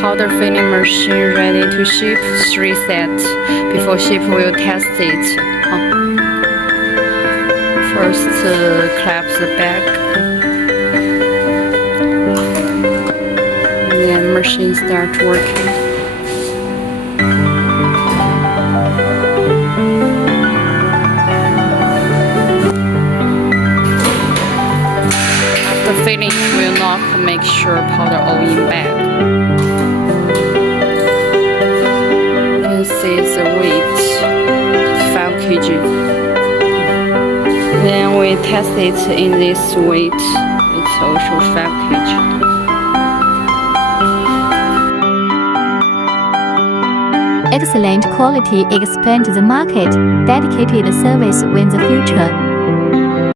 powder filling machine ready to ship 3 sets. Before ship, we'll test it. First, clamp the bag. Then machine starts working. After filling, we'll knock, make sure powder all in bag. You can see the weight, 5 kg. Then we test it in this weight. It's also 5 kg. Excellent quality expands the market. Dedicated service wins the future.